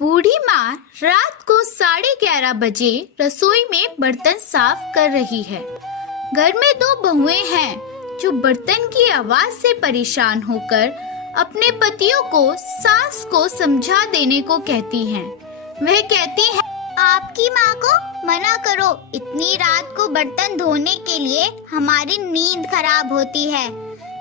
बूढ़ी माँ रात को 11:30 बजे रसोई में बर्तन साफ कर रही है। घर में दो बहुएं हैं जो बर्तन की आवाज से परेशान होकर अपने पतियों को सास को समझा देने को कहती हैं। वह कहती हैं, आपकी माँ को मना करो, इतनी रात को बर्तन धोने के लिए हमारी नींद खराब होती है।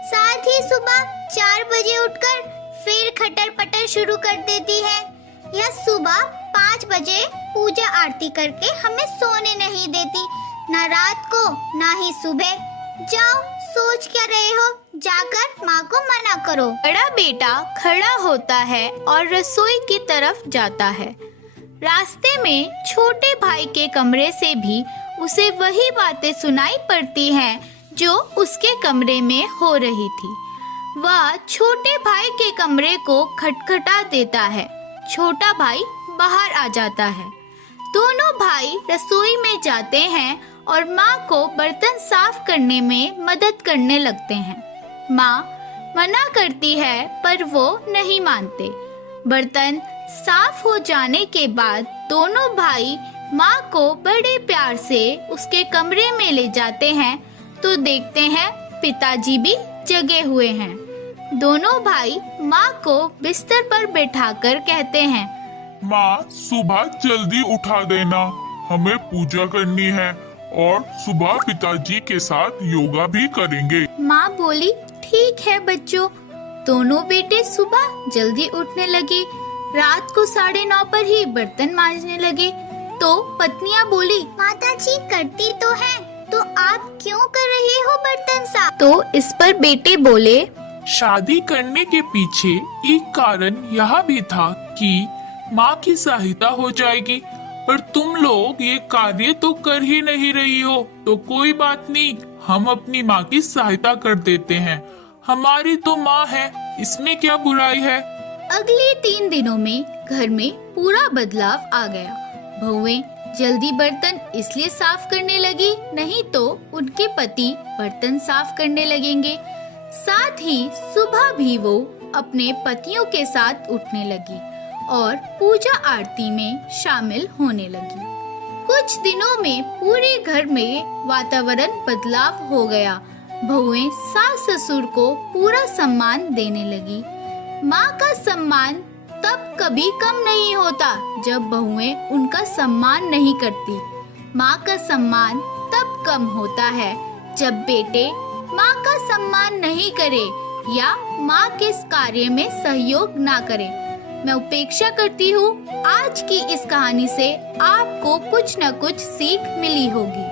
साथ ही सुबह 4 बजे उठकर फिर खटर पटर शुरू कर देती है। यह सुबह 5 बजे पूजा आरती करके हमें सोने नहीं देती, न रात को न ही सुबह। जाओ, सोच क्या रहे हो, जाकर माँ को मना करो। बड़ा बेटा खड़ा होता है और रसोई की तरफ जाता है। रास्ते में छोटे भाई के कमरे से भी उसे वही बातें सुनाई पड़ती हैं जो उसके कमरे में हो रही थी। वह छोटे भाई के कमरे को खटखटा देता है। छोटा भाई बाहर आ जाता है। दोनों भाई रसोई में जाते हैं और माँ को बर्तन साफ करने में मदद करने लगते हैं। माँ मना करती है पर वो नहीं मानते। बर्तन साफ हो जाने के बाद दोनों भाई माँ को बड़े प्यार से उसके कमरे में ले जाते हैं तो देखते हैं पिताजी भी जगे हुए हैं। दोनों भाई माँ को बिस्तर पर बैठाकर कहते हैं, माँ, सुबह जल्दी उठा देना, हमें पूजा करनी है और सुबह पिताजी के साथ योगा भी करेंगे। माँ बोली, ठीक है बच्चों। दोनों बेटे सुबह जल्दी उठने लगे। रात को 9:30 पर ही बर्तन मांजने लगे। तो पत्नियाँ बोली, माताजी करती तो है, तो आप क्यों कर रही हो बर्तन साफ? तो इस पर बेटे बोले, शादी करने के पीछे एक कारण यह भी था कि माँ की सहायता हो जाएगी, पर तुम लोग ये कार्य तो कर ही नहीं रही हो, तो कोई बात नहीं, हम अपनी माँ की सहायता कर देते हैं। हमारी तो माँ है, इसमें क्या बुराई है। अगले 3 दिनों में घर में पूरा बदलाव आ गया। बहुएं जल्दी बर्तन इसलिए साफ करने लगी, नहीं तो उनके पति बर्तन साफ करने लगेंगे। साथ ही सुबह भी वो अपने पतियों के साथ उठने लगी और पूजा आरती में शामिल होने लगी। कुछ दिनों में पूरे घर में वातावरण बदलाव हो गया। बहुएं सास ससुर को पूरा सम्मान देने लगी। माँ का सम्मान तब कभी कम नहीं होता जब बहुएं उनका सम्मान नहीं करती। माँ का सम्मान तब कम होता है जब बेटे माँ का सम्मान नहीं करे या माँ के कार्य में सहयोग ना करे। मैं उपेक्षा करती हूँ आज की इस कहानी से आपको कुछ न कुछ सीख मिली होगी।